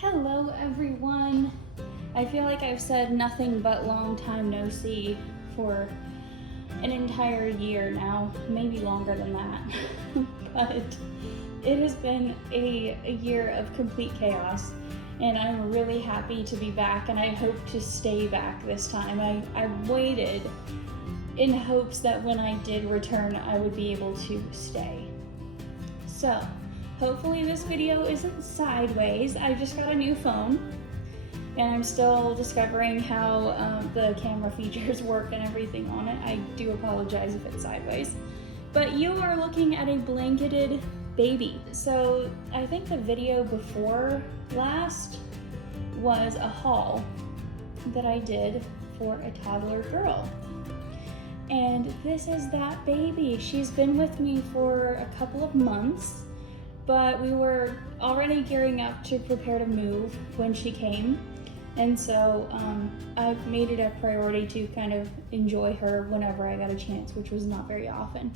Hello everyone. I feel like I've said nothing but long time no see for an entire year now, maybe longer than that. But it has been a year of complete chaos, and I'm really happy to be back, and I hope to stay back this time. I waited in hopes that when I did return, I would be able to stay. So, hopefully this video isn't sideways. I just got a new phone, and I'm still discovering how the camera features work and everything on it. I do apologize if it's sideways. But you are looking at a blanketed baby. So I think the video before last was a haul that I did for a toddler girl. And this is that baby. She's been with me for a couple of months, but we were already gearing up to prepare to move when she came. And so I've made it a priority to kind of enjoy her whenever I got a chance, which was not very often.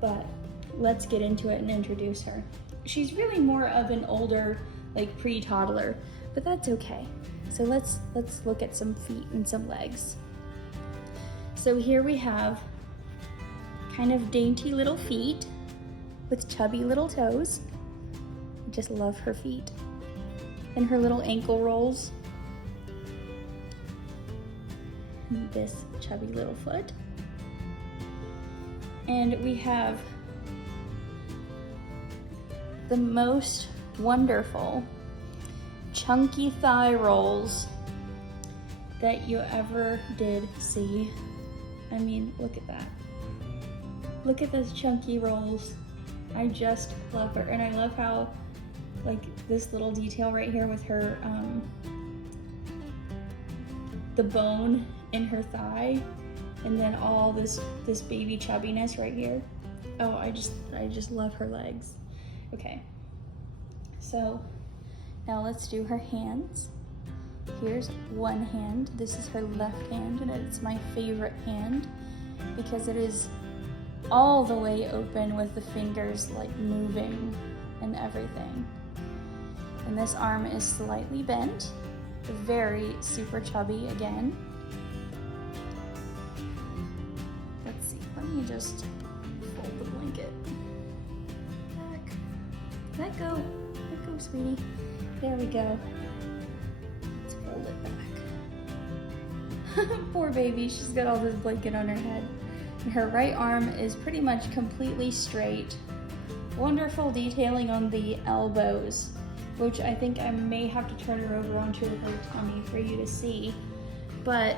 But let's get into it and introduce her. She's really more of an older, like pre-toddler, but that's okay. So let's look at some feet and some legs. So here we have kind of dainty little feet with chubby little toes. I just love her feet. And her little ankle rolls. And this chubby little foot. And we have the most wonderful chunky thigh rolls that you ever did see. I mean, look at that. Look at those chunky rolls. I just love her. And I love how, like, this little detail right here with her, the bone in her thigh, and then all this baby chubbiness right here. Oh, I just love her legs. Okay, so now let's do her hands. Here's one hand. This is her left hand, and it's my favorite hand because it is all the way open with the fingers like moving and everything. And this arm is slightly bent, very super chubby again. Let's see, let me just fold the blanket back. Let go, sweetie. There we go. Let's fold it back. Poor baby, she's got all this blanket on her head. And her right arm is pretty much completely straight. Wonderful detailing on the elbows, which I think I may have to turn her over onto her tummy for you to see. But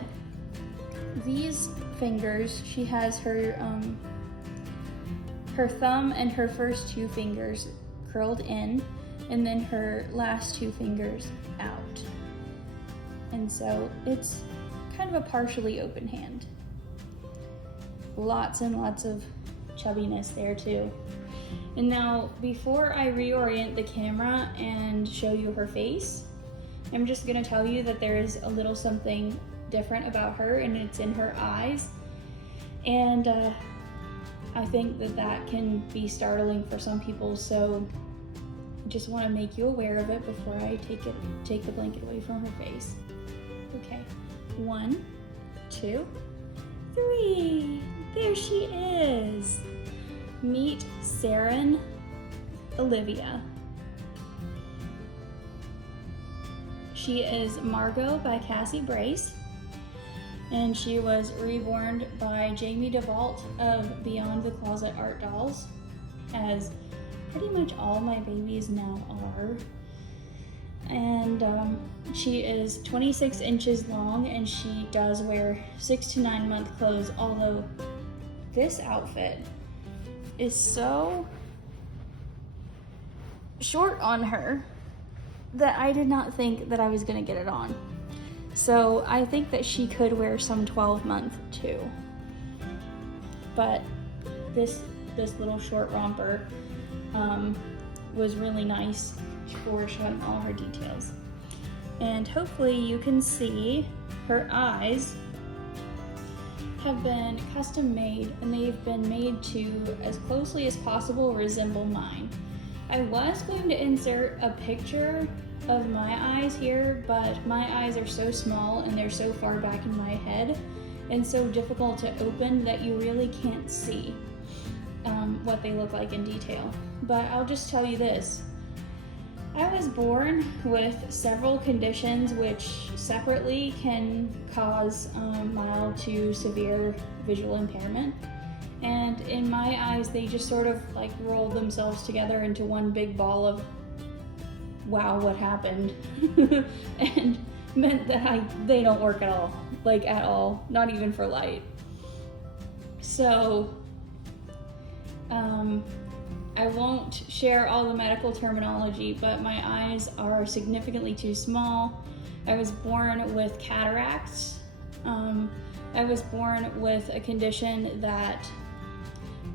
these fingers, she has her thumb and her first two fingers curled in, and then her last two fingers out. And so it's kind of a partially open hand. Lots and lots of chubbiness there too. And now, before I reorient the camera and show you her face, I'm just gonna tell you that there is a little something different about her, and it's in her eyes. And I think that can be startling for some people, so I just wanna make you aware of it before I take the blanket away from her face. Okay, 1, 2, 3, there she is. Meet Seren, Olivia. She is Margot by Cassie Brace, and she was reborn by Jamie DeVault of Beyond the Closet Art Dolls, as pretty much all my babies now are. And she is 26 inches long, and she does wear 6 to 9 month clothes, although this outfit is so short on her that I did not think that I was gonna get it on. So I think that she could wear some 12 month too. But this little short romper was really nice for showing all her details. And hopefully you can see her eyes have been custom made, and they've been made to, as closely as possible, resemble mine. I was going to insert a picture of my eyes here, but my eyes are so small and they're so far back in my head and so difficult to open that you really can't see what they look like in detail. But I'll just tell you this. I was born with several conditions which separately can cause mild to severe visual impairment. And in my eyes, they just sort of like rolled themselves together into one big ball of, wow, what happened? And meant that they don't work at all, like at all, not even for light. So, I won't share all the medical terminology, but my eyes are significantly too small. I was born with cataracts. I was born with a condition that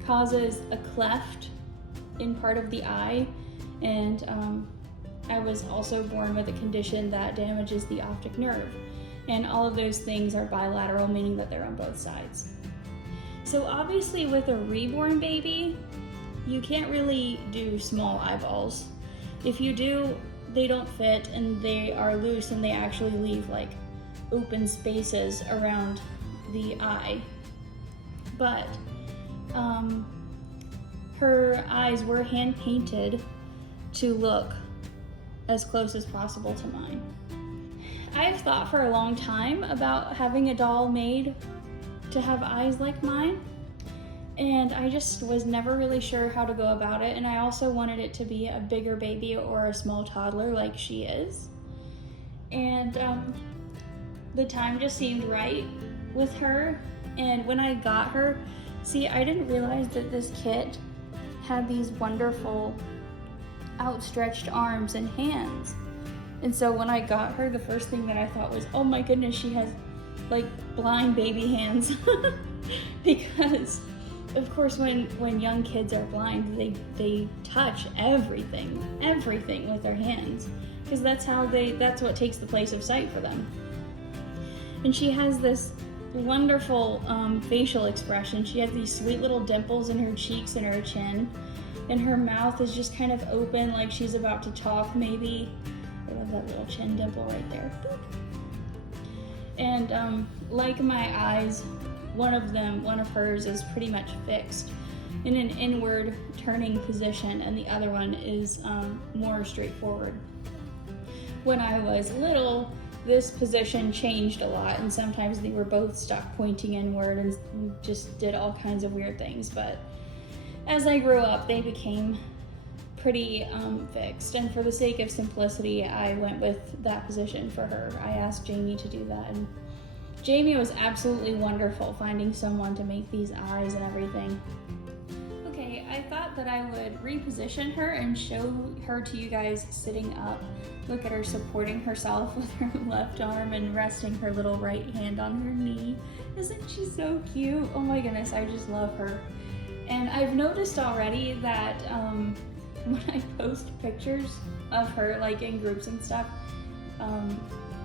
causes a cleft in part of the eye, and I was also born with a condition that damages the optic nerve. And all of those things are bilateral, meaning that they're on both sides. So obviously with a reborn baby, you can't really do small eyeballs. If you do, they don't fit and they are loose and they actually leave like open spaces around the eye. But her eyes were hand painted to look as close as possible to mine. I've thought for a long time about having a doll made to have eyes like mine, and I just was never really sure how to go about it, and I also wanted it to be a bigger baby or a small toddler like she is. And the time just seemed right with her, and when I got her, see, I didn't realize that this kit had these wonderful outstretched arms and hands. And so when I got her, the first thing that I thought was, oh my goodness, she has like blind baby hands. Because of course when young kids are blind, they touch everything with their hands, because that's what takes the place of sight for them. And she has this wonderful facial expression. She has these sweet little dimples in her cheeks and her chin, and her mouth is just kind of open like she's about to talk maybe. I love that little chin dimple right there. Boop. And like my eyes, one of hers is pretty much fixed in an inward turning position, and the other one is more straightforward. When I was little, this position changed a lot, and sometimes they were both stuck pointing inward and just did all kinds of weird things. But as I grew up, they became pretty fixed, and for the sake of simplicity, I went with that position for her. I asked Jamie to do that, and Jamie was absolutely wonderful finding someone to make these eyes and everything. Okay, I thought that I would reposition her and show her to you guys sitting up. Look at her supporting herself with her left arm and resting her little right hand on her knee. Isn't she so cute? Oh my goodness, I just love her. And I've noticed already that when I post pictures of her, like in groups and stuff,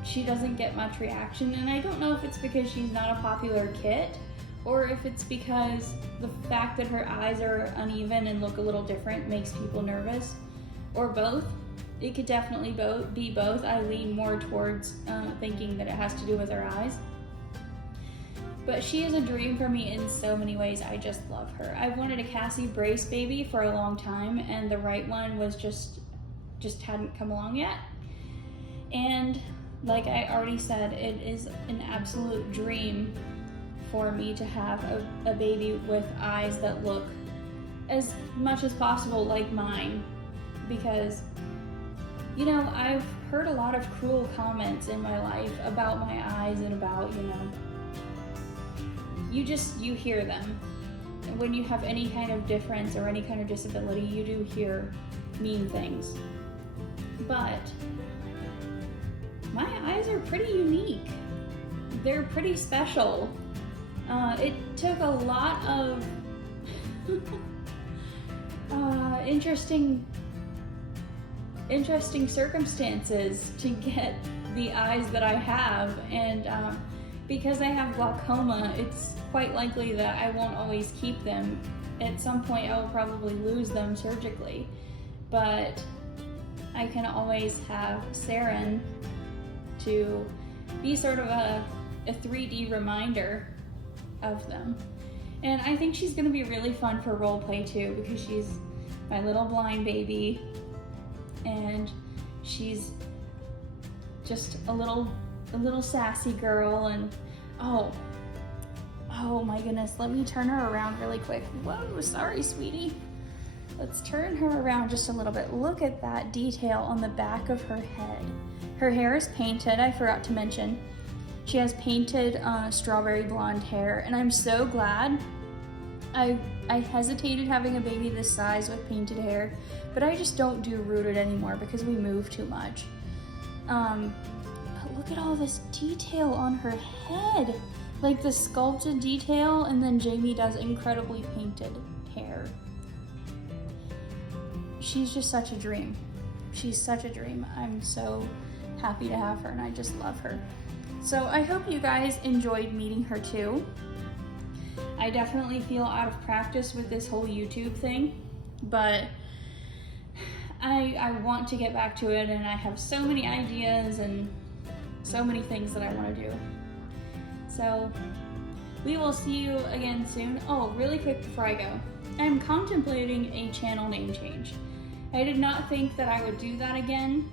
she doesn't get much reaction, and I don't know if it's because she's not a popular kit, or if it's because the fact that her eyes are uneven and look a little different makes people nervous, or both. It could definitely be both. I lean more towards thinking that it has to do with her eyes. But she is a dream for me in so many ways. I just love her. I've wanted a Cassie brace baby for a long time, and the right one was just hadn't come along yet. And like I already said, it is an absolute dream for me to have a baby with eyes that look as much as possible like mine. Because, you know, I've heard a lot of cruel comments in my life about my eyes and about, you know, you hear them. And when you have any kind of difference or any kind of disability, you do hear mean things. But my eyes are pretty unique. They're pretty special. It took a lot of interesting circumstances to get the eyes that I have, and because I have glaucoma, it's quite likely that I won't always keep them. At some point I will probably lose them surgically, but I can always have Seren to be sort of a 3D reminder of them. And I think she's gonna be really fun for role play too, because she's my little blind baby and she's just a little sassy girl. And oh my goodness, let me turn her around really quick. Whoa, sorry, sweetie. Let's turn her around just a little bit. Look at that detail on the back of her head. Her hair is painted, I forgot to mention. She has painted strawberry blonde hair, and I'm so glad. I hesitated having a baby this size with painted hair, but I just don't do rooted anymore because we move too much. But look at all this detail on her head. Like the sculpted detail, and then Jamie does incredibly painted hair. She's just such a dream. She's such a dream. I'm so happy to have her, and I just love her. So I hope you guys enjoyed meeting her too. I definitely feel out of practice with this whole YouTube thing, but I want to get back to it, and I have so many ideas and so many things that I want to do. So we will see you again soon. Oh, really quick before I go, I'm contemplating a channel name change. I did not think that I would do that again,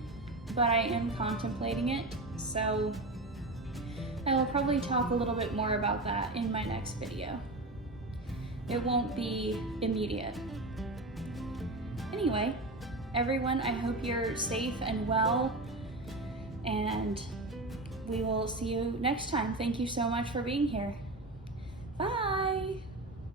but I am contemplating it. So I will probably talk a little bit more about that in my next video. It won't be immediate. Anyway, everyone, I hope you're safe and well, and we will see you next time. Thank you so much for being here.